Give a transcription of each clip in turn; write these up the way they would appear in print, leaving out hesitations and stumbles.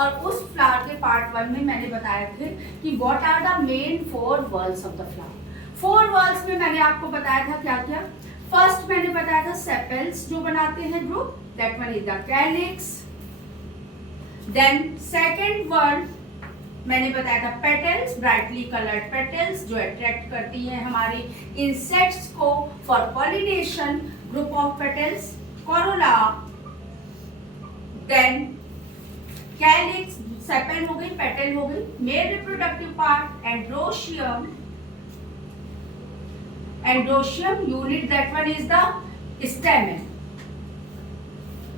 और उस फ्लावर के पार्ट 1 में मैंने बताए थे कि what are the main 4 whorls of the flower. 4 whorls में मैंने आपको बताया था क्या क्या। फर्स्ट मैंने बताया था सेपेल्स जो बनाते हैं group, that one is the calyx. Then second one मैंने बताया था पेटल्स, ब्राइटली कलर्ड पेटल्स जो अट्रैक्ट करती हैं हमारी इंसेक्ट्स को for pollination, group of petals, corolla. Then calyx, sepal हो गई, पेटल हो गई, male reproductive part androecium, androecium unit that one is the stamen,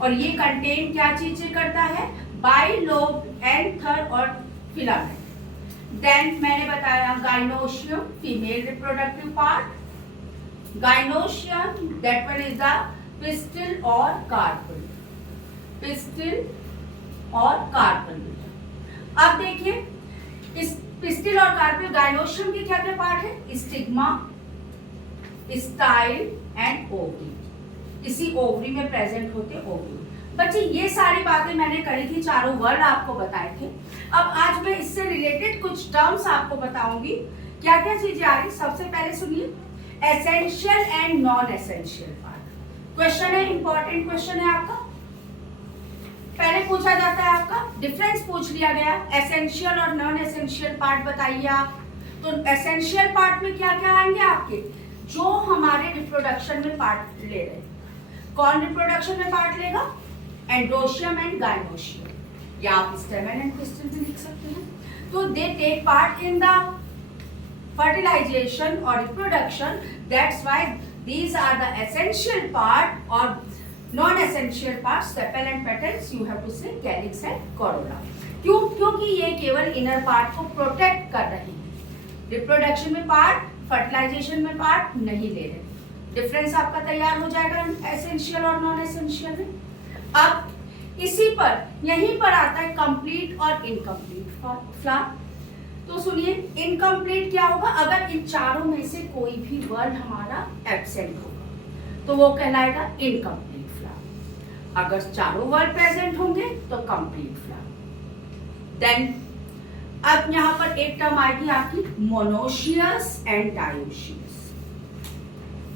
और ये कंटेन क्या चीजें करता है, बाइलोब, एंथर और फिलामेंट। देन मैंने बताया gynoecium, female reproductive part, gynoecium that one is the pistil और कार्पल, पिस्टिल और कार्पल। अब देखिए इस पिस्टिल और कार्पल गाइनोशियम के क्या क्या पार्ट है, स्टिग्मा, स्टाइल एंड ओवरी। इसी ओवरी में प्रेजेंट होते ओवरी। बच्चे ये सारी बातें मैंने करी थी, चारों वर्ड आपको बताए थे। अब आज मैं इससे रिलेटेड कुछ टर्म्स आपको बताऊंगी, क्या क्या चीजें आ रही। सबसे पहले सुनिए, essential and non essential part. Question है, इंपॉर्टेंट क्वेश्चन है आपका। पहले पूछा जाता है आपका डिफरेंस पूछ लिया गया, एसेंशियल और नॉन एसेंशियल पार्ट बताइए आप। तो एसेंशियल पार्ट में क्या क्या आएंगे आपके, जो हमारे रिप्रोडक्शन में पार्ट ले रहे हैं। कौन रिप्रोडक्शन में पार्ट लेगा, एंड्रोशियम एंड गाइनोशियम, या आप स्टेमेन एंड पिस्टिल भी लिख सकते हैं। तो they take part in the fertilization or reproduction, that's why these are the essential part or non-essential parts, sepal and petals you have to say calyx and corolla। क्यों, क्योंकि ये केवल inner part को प्रोटेक्ट कर रहे हैं, reproduction में part, fertilisation में पार्ट नहीं ले रहे। डिफरेंस आपका तैयार हो जाएगा एसेंशियल और नॉन एसेंशियल में। अब इसी पर यहीं पर आता है कंप्लीट और इनकम्प्लीट फ्लावर। तो सुनिए, इनकम्प्लीट क्या होगा, अगर इन चारों में से कोई भी वर्ड हमारा एब्सेंट होगा तो वो कहलाएगा इनकम्प्लीट फ्लावर। अगर चारों वर्ड प्रेजेंट होंगे तो कंप्लीट फ्लावर। देन अब यहां पर एक टर्म आएगी आपकी मोनोशियस एंड डायोशियस।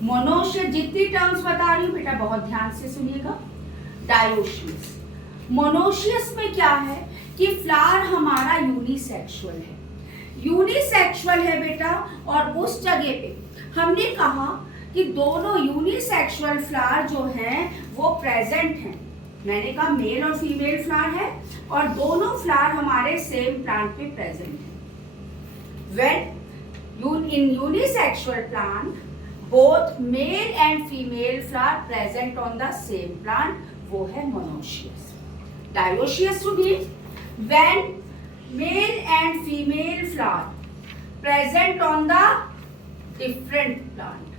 मोनोशियस, जितनी टर्म्स बता रही हूं बेटा बहुत ध्यान से सुनिएगा। डायोशियस, मोनोशियस में क्या है कि फ्लावर हमारा यूनिसेक्सुअल है, यूनिसेक्सुअल है बेटा। और उस जगह पे हमने कहा कि दोनों यूनिसेक्सुअल फ्लावर जो हैं वो प्रेजेंट हैं। मैंने कहा मेल और फीमेल फ्लावर है और दोनों फ्लावर हमारे सेम प्लांट पे प्रेजेंट हैं। When in unisexual plant both male and female flower present on the same plant, वो है मोनोशियस। डायोशियस सुनिए, when male and female flower present on the different plant।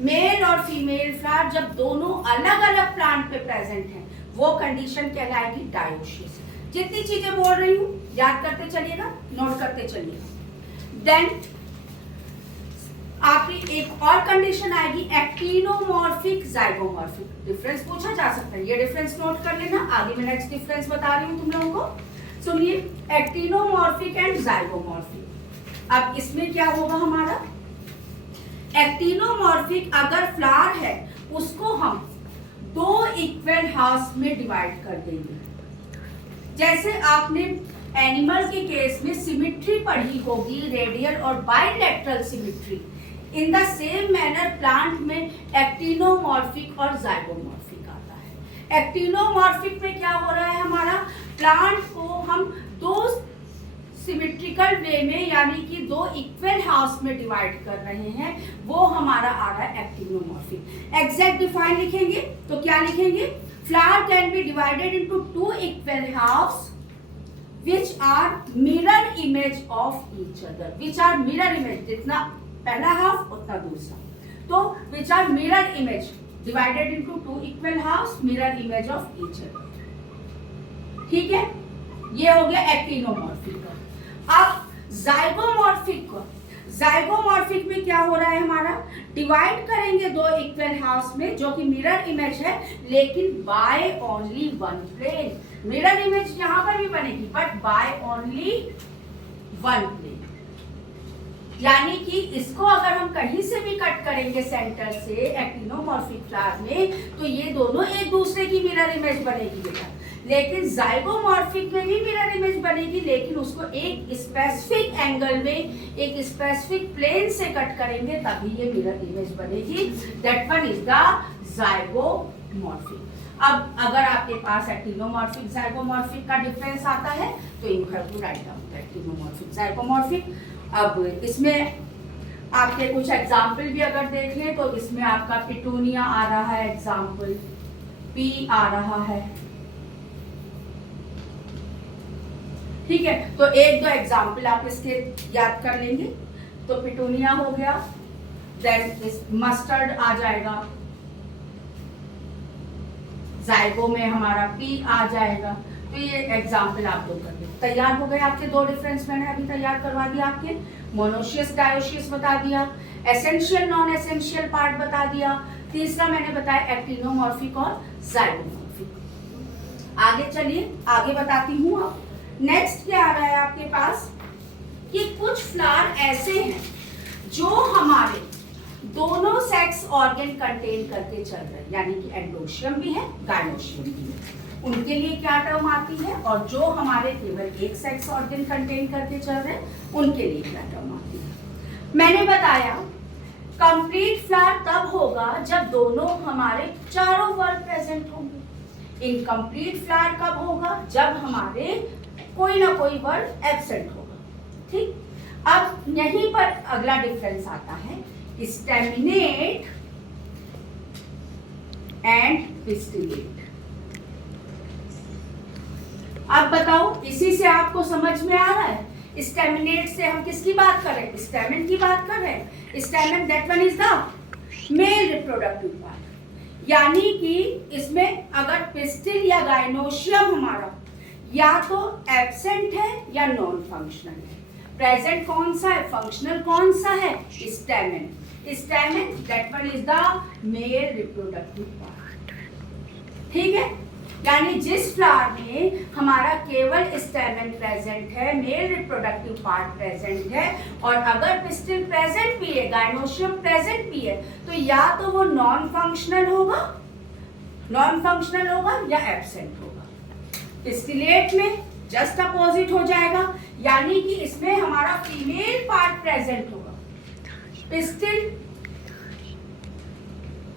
Male और female flower जब दोनों अलग अलग प्लांट पे प्रेजेंट हैं वो कंडीशन कहलाएगी डायोशियस। जितनी चीजें बोल रही हूँ याद करते चलिएगा, नोट करते चलिएगा। देन आपकी एक और कंडीशन आएगी एक्टिनोमॉर्फिक जाइगोमॉर्फिक। डिफरेंस पूछा जा सकता है, ये डिफरेंस नोट कर लेना। आगे मैं नेक्स्ट डिफरेंस बता रही हूँ तुम लोगों को। सुनिए, एक्टिनोमॉर्फिक एंड जाइगोमॉर्फिक। अब इसमें क्या होगा हमारा, एक्टिनोमॉर्फिक अगर फ्लावर है उसको हम दो इक्वल हाफ्स में डिवाइड कर देंगे। जैसे आपने एनिमल के केस में सिमिट्री पढ़ी होगी, रेडियल और bilateral symmetry. In the same manner plant में एक्टिनोमॉर्फिक और जाइगोमॉर्फिक आता है। एक्टिनोमॉर्फिक में क्या हो रहा है, हमारा प्लांट को हम दो सिमेट्रिकल वे में यानी कि दो इक्वल हाफ्स में डिवाइड कर रहे हैं, वो हमारा आ रहा है एक्टिनोमॉर्फिक। एग्जैक्ट डिफाइन लिखेंगे तो क्या लिखेंगे, flower can be divided into two equal halves which are mirror image of each other, which are mirror image, जितना पहला हाफ उतना दूसरा, तो which are mirror image divided into two equal halves, mirror image of each other। ठीक है, ये हो गया एक्टिनोमॉर्फिक। अब जाइगोमॉर्फिक, जाइगोमॉर्फिक में क्या हो रहा है हमारा, डिवाइड करेंगे दो इक्वल हाफ्स में जो कि मिरर इमेज है, लेकिन by only one plane. Mirror image यहाँ पर भी बनेगी but by only one plane. यानी कि इसको अगर हम कहीं से भी कट करेंगे सेंटर से एक्टिनोमॉर्फिक फ्लावर में तो ये दोनों एक दूसरे की मिरर इमेज बनेगी बेटा। लेकिन जाइगोमॉर्फिक में भी मिरर इमेज बनेगी, लेकिन उसको एक स्पेसिफिक एंगल में एक स्पेसिफिक प्लेन से कट करेंगे तभी ये मिरर इमेज बनेगी। That one is the zygomorphic. अब अगर आपके पास एक्टिनोमॉर्फिक जाइगोमॉर्फिक का डिफरेंस आता है तो you have to write down actinomorphic zygomorphic. अब इसमें आपके कुछ एग्जाम्पल भी अगर देख लें तो इसमें आपका पिटूनिया आ रहा है, एग्जाम्पल पी आ रहा है, ठीक है। तो एक दो एग्जाम्पल आप इसके याद कर लेंगे। तो पिटूनिया हो गया, देन मस्टर्ड आ जाएगा, जाइगो में हमारा पी आ जाएगा। तो ये एग्जाम्पल आप दो कर दो। तैयार हो गए आपके दो डिफरेंस मैंने अभी तैयार करवा दिया आपके। मोनोशियस डायोशियस बता दिया, एसेंशियल नॉन एसेंशियल पार्ट बता दिया, तीसरा मैंने बताया एक्टिनोमॉर्फिक और जाइगोमॉर्फिक। आगे चलिए आगे बताती हूँ। अब नेक्स्ट क्या आ रहा है आपके पास कि कुछ फ्लावर ऐसे हैं जो हमारे दोनों सेक्स ऑर्गन कंटेन करके चल रहे हैं, यानी कि एंडोशियम भी है गायनोशियम भी है। उनके लिए क्या टर्म आती है, और जो हमारे केवल एक सेक्स ऑर्गन कंटेन करके चल रहे हैं उनके लिए क्या टर्म आती है। मैंने बताया कंप्लीट फ्लावर तब होगा जब दोनों हमारे चारों वर्ड प्रेजेंट होंगे। इनकम्प्लीट फ्लावर कब होगा, जब हमारे कोई ना कोई वर्ड एब्सेंट होगा, ठीक। अब यहीं पर अगला डिफरेंस आता है स्टेमिनेट एंड पिस्टिलेट। अब बताओ, इसी से आपको समझ में आ रहा है स्टेमिनेट से हम किसकी बात कर रहे हैं, स्टेमन की बात कर रहे हैं। स्टेमन that one is the mail reproductive part. यानी कि इसमें अगर पिस्टिल या गाइनोशियम हमारा या तो एब्सेंट है या नॉन फंक्शनल है, प्रेजेंट कौन सा है, फंक्शनल कौन सा है, स्टेमन। स्टेमन that one is the mail reproductive part, ठीक है। यानी जिस फ्लावर में हमारा केवल स्टेमन प्रेजेंट है, मेल रिप्रोडक्टिव पार्ट प्रेजेंट है, और अगर पिस्टिल प्रेजेंट भी है, गाइनोशियम प्रेजेंट भी है, तो या तो वो नॉन फंक्शनल होगा या एब्सेंट होगा। पिस्टिलेट में जस्ट अपोजिट हो जाएगा, यानी कि इसमें हमारा फीमेल पार्ट प्रेजेंट होगा।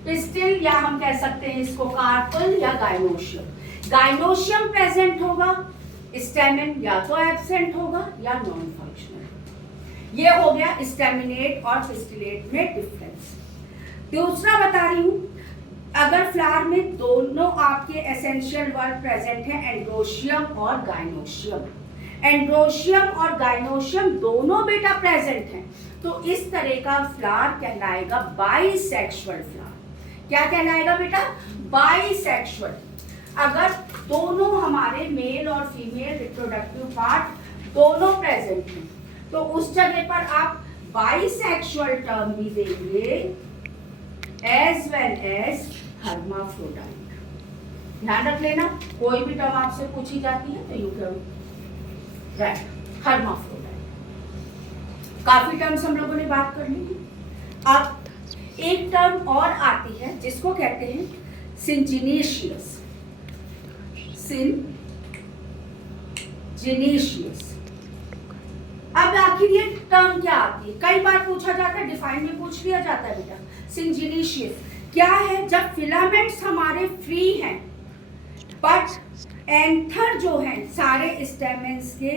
पिस्टिल या हम कह सकते हैं इसको कार्पल या गाइनोशियम प्रेजेंट होगा, स्टेमन या तो एब्सेंट होगा या नॉन फंक्शनल। ये हो गया स्टेमिनेट और पिस्टिलेट में डिफरेंस। दूसरा बता रही हूं, अगर फ्लावर में दोनों आपके एसेंशियल वर्ड प्रेजेंट है, एंड्रोशियम और गाइनोशियम, एंड्रोशियम और गाइनोशियम दोनों बेटा प्रेजेंट हैं, तो इस तरह का फ्लावर कहलाएगा बाइसेक्सुअल फ्लावर। क्या कहलाएगा बेटा, बाइसेक्सुअल। अगर दोनों हमारे मेल और फीमेल रिप्रोडक्टिव पार्ट दोनों प्रेजेंट हैं, तो उस जगह पर आप बाइसेक्सुअल टर्म भी देंगे एज वेल एज हर्माफ्रोडाइट। ध्यान रख लेना, कोई भी टर्म आपसे पूछी जाती है तो यू कैन राइट हर्माफ्रोडाइट। काफी टर्म्स हम लोगों ने बात कर ली। अब एक टर्म और आती है जिसको कहते हैं सिंजिनेशियस। अब आखिर ये टर्म क्या आती है, कई बार पूछा जाता है, डिफाइन में पूछ लिया जाता है बेटा। सिंजिनेशियस क्या है, जब फिलामेंट्स हमारे फ्री हैं बट एंथर जो है सारे स्टेमेंस के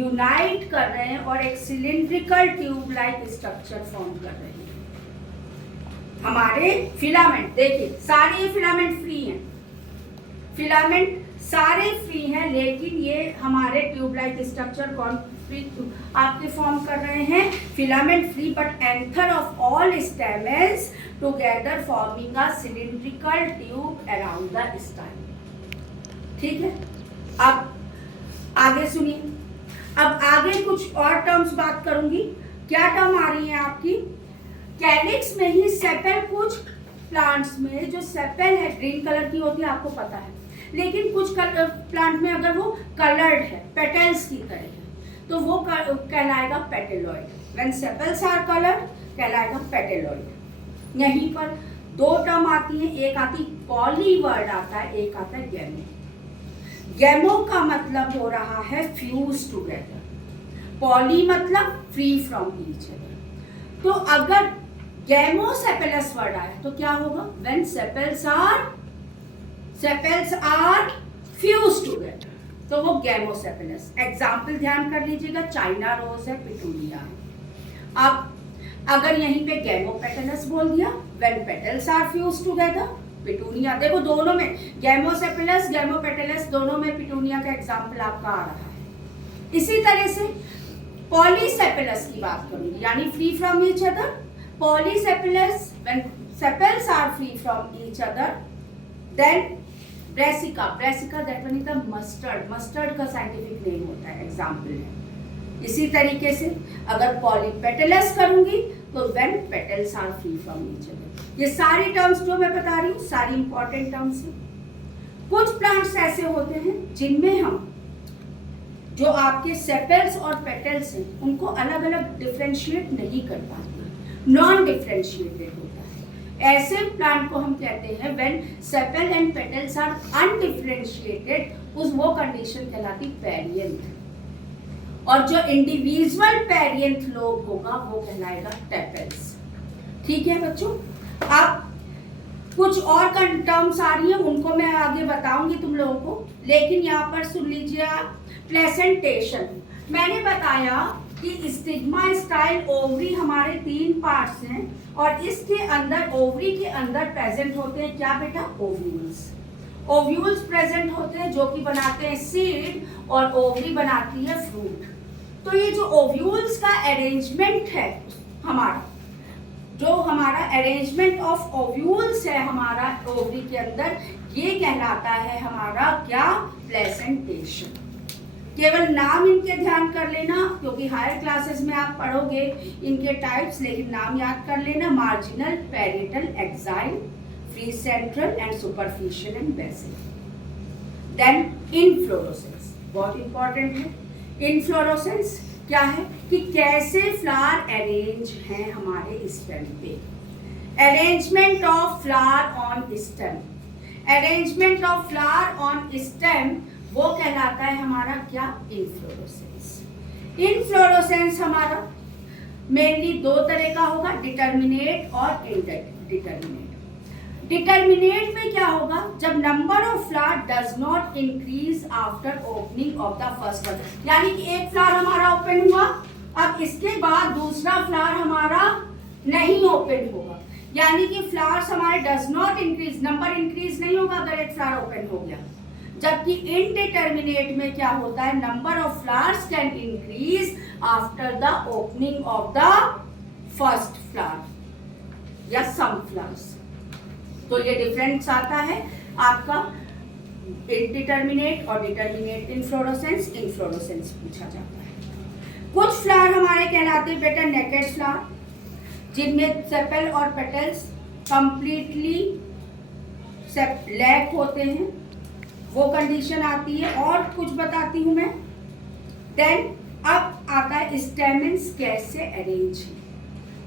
यूनाइट कर रहे हैं और एक cylindrical tube like structure form कर रहे हैं। हमारे फिलामेंट देखिए, सारे फिलामेंट फ्री हैं, फिलामेंट सारे फ्री हैं, लेकिन ये हमारे ट्यूब लाइक स्ट्रक्चर कौन फ्री आपके फॉर्म कर रहे हैं, filament free but anther of all stamens together forming a cylindrical tube around the stem. ठीक है, अब आगे सुनिए। अब आगे कुछ और टर्म्स बात करूंगी। क्या टर्म आ रही है आपकी, कैलिक्स में ही सेपल, कुछ प्लांट्स में जो सेपल है ग्रीन कलर की होती है, आपको पता है लेकिन कुछ प्लांट में अगर वो कलर्ड है, पेटल्स की तरह है, तो वो कहलाएगा पेटेलॉइड। व्हेन सेपल्स आर कलर्ड कहलाएगा पेटेलॉइड। यहीं पर दो टर्म आती हैं, एक आती पॉली वर्ड आता है, एक आता है गैमो। गैमो का मतलब हो रहा है फ्यूज टुगेदर, पॉली मतलब फ्री फ्रॉम ईच अदर। तो अगर गैमोसेपेलस वर्ड आए तो क्या होगा? When sepals are fuse together, तो वो गैमोसेपेलस। एग्जाम्पल ध्यान कर लीजिएगा, चाइना रोज है, पिटूनिया है। अब अगर यहीं पे गैमोपेटलस बोल दिया, when petals are fuse together, petunia. देखो दोनों में गैमोसेपेलस, गैमोपेटलस, दोनों में पिटूनिया का एग्जाम्पल आपका आ रहा है। इसी तरह से पॉलीसेपेलस की बात करूंगी, यानी free from each other. Polysepalous when sepals are free from each other, then brassica. Brassica that one is the mustard, mustard का साइंटिफिक नेम होता है, एग्जाम्पल है। इसी तरीके से अगर पॉलीपेटलस करूंगी तो when petals are free from each other. ये सारी टर्म्स जो मैं बता रही हूँ सारी इंपॉर्टेंट टर्म्स हैं। कुछ प्लांट्स ऐसे होते हैं जिनमें हम जो आपके सेपल्स और पेटल्स हैं उनको अलग अलग डिफरेंशिएट नहीं कर पाते, नॉन डिफरेंशिएटेड होता है। ऐसे प्लांट को हम कहते हैं when sepal and petals are undifferentiated, उस वो कंडीशन कहलाती पेरियंथ। और जो इंडिविजुअल पेरियंथ लोब होगा वो कहलाएगा टेपेल्स। ठीक है बच्चों, अब कुछ और टर्म्स आ रही हैं, उनको मैं आगे बताऊंगी तुम लोगों को, लेकिन यहाँ पर सुन लीजिए आप। प्लेसेंटेशन, मैंने बताया कि स्टिग्मा स्टाइल ओवरी हमारे 3 पार्ट्स हैं और इसके अंदर, ओवरी के अंदर प्रेजेंट होते हैं क्या बेटा? ओव्यूल्स। ओव्यूल्स प्रेजेंट होते हैं जो कि बनाते हैं सीड, और ओवरी बनाती है फ्रूट। तो ये जो ओव्यूल्स का अरेंजमेंट है हमारा, जो हमारा अरेंजमेंट ऑफ ओव्यूल्स है हमारा ओवरी के अंदर, ये कहलाता है हमारा क्या? प्लेसेंटेशन। केवल नाम इनके ध्यान कर लेना, क्योंकि हायर क्लासेस में आप पढ़ोगे इनके टाइप्स, लेकिन नाम याद कर लेना। Marginal, parietal, axile, free central and superficial and basal. Then inflorescence, बहुत इंपॉर्टेंट है। इनफ्लोरेसेंस क्या है कि कैसे फ्लावर अरेंज हैं हमारे स्टेम पे। Arrangement of flower on stem, arrangement of flower on stem वो कहलाता है हमारा क्या? इनफ्लोरेसेंस। इनफ्लोरेसेंस हमारा मेनली 2 तरह का होगा, डिटर्मिनेट और इंडिटर्मिनेट। डिटर्मिनेट में क्या होगा? जब number of flower does not increase after opening of the first one, यानी कि एक फ्लावर हमारा ओपन हुआ, अब इसके बाद दूसरा फ्लावर हमारा नहीं ओपन होगा, यानी कि फ्लावर्स हमारे does not increase, number increase नहीं होगा अगर एक फ्लावर ओपन हो गया। जबकि इनडिटर्मिनेट में क्या होता है? Number of flowers can increase after the opening of the first flower या सम फ्लावर्स। तो ये डिफरेंस आता है आपका इनडिटर्मिनेट और डिटर्मिनेट। इनफ्लोरेसेंस, इनफ्लोरेसेंस पूछा जाता है। कुछ फ्लावर हमारे कहलाते हैं बेटा नेकेड फ्लावर, जिनमें सेपल और पेटल्स कंप्लीटली लैक होते हैं, वो कंडीशन आती है। और कुछ बताती हूं मैं। देन अब आता है स्टेमेंस कैसे अरेंज है,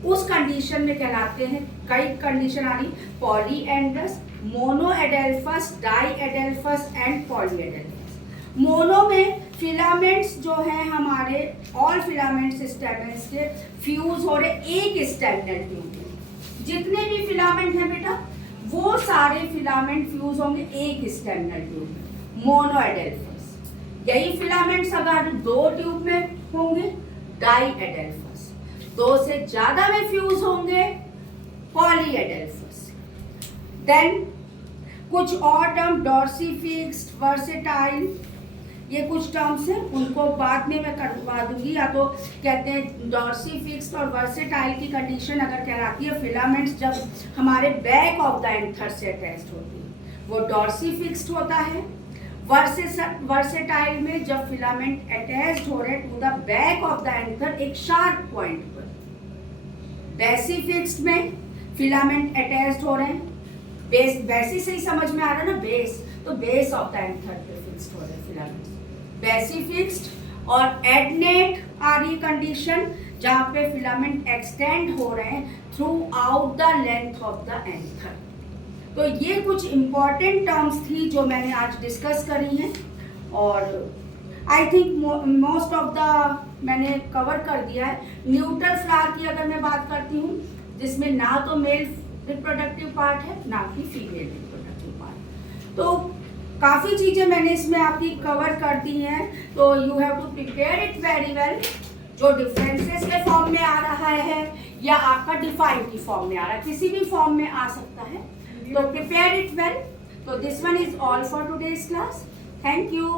उस कंडीशन में कहलाते हैं, कई कंडीशन आ रही, पॉलीएंड्रस, मोनोएडेल्फस, डाईएडेल्फस एंड पॉलीएडेल्फस। मोनो में फिलामेंट्स जो है हमारे, ऑल फिलामेंट्स स्टेमेंस के फ्यूज हो रहे एक स्टेमिनल ट्यूब में। जितने भी फिलामेंट हैं बेटा वो सारे फिलामेंट फ्यूज होंगे एक स्टेमिनल ट्यूब में, मोनोएडेल्फस। यही फिलामेंट्स अगर 2 ट्यूब में होंगे, डाईएडेल्फस। 2 से ज्यादा में फ्यूज होंगे, पॉलीएडेल्फस। देन कुछ और टर्म, डॉर्सीफिक्स्ड, वर्सेटाइल, ये कुछ टर्म्स हैं, उनको बाद में मैं करवा दूंगी। या तो कहते हैं डॉर्सीफिक्स्ड और वर्सेटाइल की कंडीशन अगर कहलाती है फिलामेंट्स जब हमारे बैक ऑफ द एंथर से अटैच्ड होती है, वो डॉर्सीफिक्स्ड होता है। वर्सेटाइल में जब फिलामेंट अटैच्ड हो रहे to the back of the anther एक शार्प पॉइंट पर। बेसिफिक्स्ड में फिलामेंट अटैच्ड हो रहे हैं, बेस, बेसिस से ही समझ में आ रहा है ना, बेस, तो बेस ऑफ द एंथर पे फिक्स्ड हो रहे फिलामेंट्स, बेसी फिक्स्ड और एडनेट आ रही कंडीशन जहाँ पे फिलामेंट एक्सटेंड हो रहे हैं through out the length of the anther. तो ये कुछ इम्पॉर्टेंट टर्म्स थी जो मैंने आज डिस्कस करी हैं और I think most of the मैंने कवर कर दिया है। न्यूट्रल फ्लावर की अगर मैं बात करती हूँ जिसमें ना तो मेल रिप्रोडक्टिव पार्ट है ना कि फीमेल रिप्रोडक्टिव पार्ट, तो काफ़ी चीज़ें मैंने इसमें आपकी कवर कर दी हैं। तो you have to prepare it very well. जो डिफरेंसेस के फॉर्म में आ रहा है या आपका डिफाइन की फॉर्म में आ रहा है, किसी भी फॉर्म में आ सकता है, तो प्रिपेयर इट वेल। तो this one is all for today's class. Thank you.